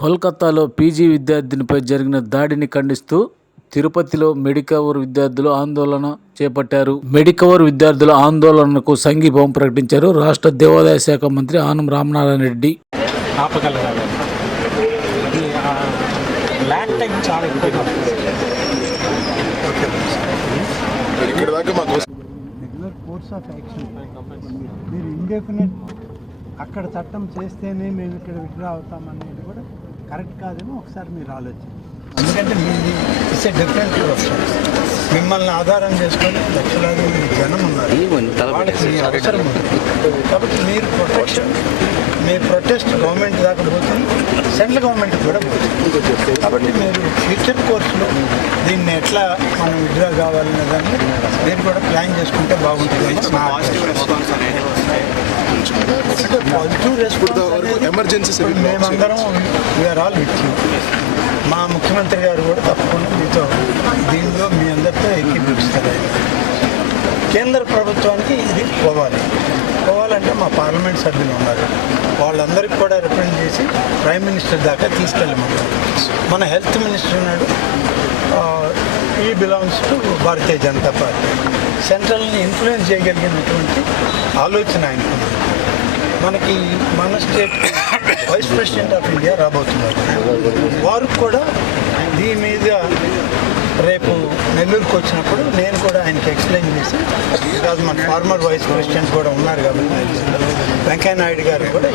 కోల్కతాలో పీజీ విద్యార్థినిపై జరిగిన దాడిని ఖండిస్తూ తిరుపతిలో మెడికవర్ విద్యార్థులు ఆందోళన చేపట్టారు. మెడికవర్ విద్యార్థుల ఆందోళనకు సంఘీభావం ప్రకటించారు రాష్ట్ర దేవాదాయ శాఖ మంత్రి Anam Ramanarayana Reddy. Regular course of action మీరు ఇండెఫినెట్ అక్కడ చట్టం చేస్తేనే మేము ఇక్కడ విత్డ్రా అవుతామనేది కూడా కరెక్ట్ కాదేమో ఒకసారి మీరు ఆలోచించండి. ఎందుకంటే మీది ఇట్స్ ఏ డిఫరెంట్ మిమ్మల్ని ఆధారం చేసుకొని లక్షలాది జనం ఉన్నారు. వాళ్ళకి మీ అవసరం ఉంది. కాబట్టి మీరు ప్రొటెక్షన్ మీ ప్రొటెస్ట్ గవర్నమెంట్ దాకా పోతుంది సెంట్రల్ గవర్నమెంట్ కూడా పోతుంది. కాబట్టి మీరు ఫ్యూచర్ కోర్సులో దీన్ని ఎట్లా మనం విత్డ్రా కావాలనే దాన్ని మీరు కూడా ప్లాన్ చేసుకుంటే బాగుంటుంది ఎమర్జెన్సీ ఇప్పుడు మేమందరం వీఆర్ ఆల్ విత్ మా ముఖ్యమంత్రి గారు కూడా తప్పకుండా మీతో దీనిలో మీ అందరితో ఎక్కిపిస్తారు కేంద్ర ప్రభుత్వానికి ఇది పోవాలి. పోవాలంటే మా పార్లమెంట్ సభ్యులు ఉన్నారు. వాళ్ళందరికీ కూడా రిప్రజెంట్ చేసి ప్రైమ్ మినిస్టర్ దాకా తీసుకెళ్ళమంటారు మన హెల్త్ మినిస్టర్ ఉన్నాడు. ఈ belongs to Bharatiya Janata Party. సెంట్రల్ని influence చేయగలిగినటువంటి ఆలోచన ఆయనకు. మనకి మన state vice president of India రాబోతున్నారు. వారు కూడా దీని మీద రేపు నెల్లూరుకు వచ్చినప్పుడు నేను కూడా ఆయనకి ఎక్స్ప్లెయిన్ చేసి ఈరోజు మన ఫార్మర్ వైస్ ప్రెసిడెంట్ కూడా ఉన్నారు కాబట్టి వెంకయ్య నాయుడు గారు కూడా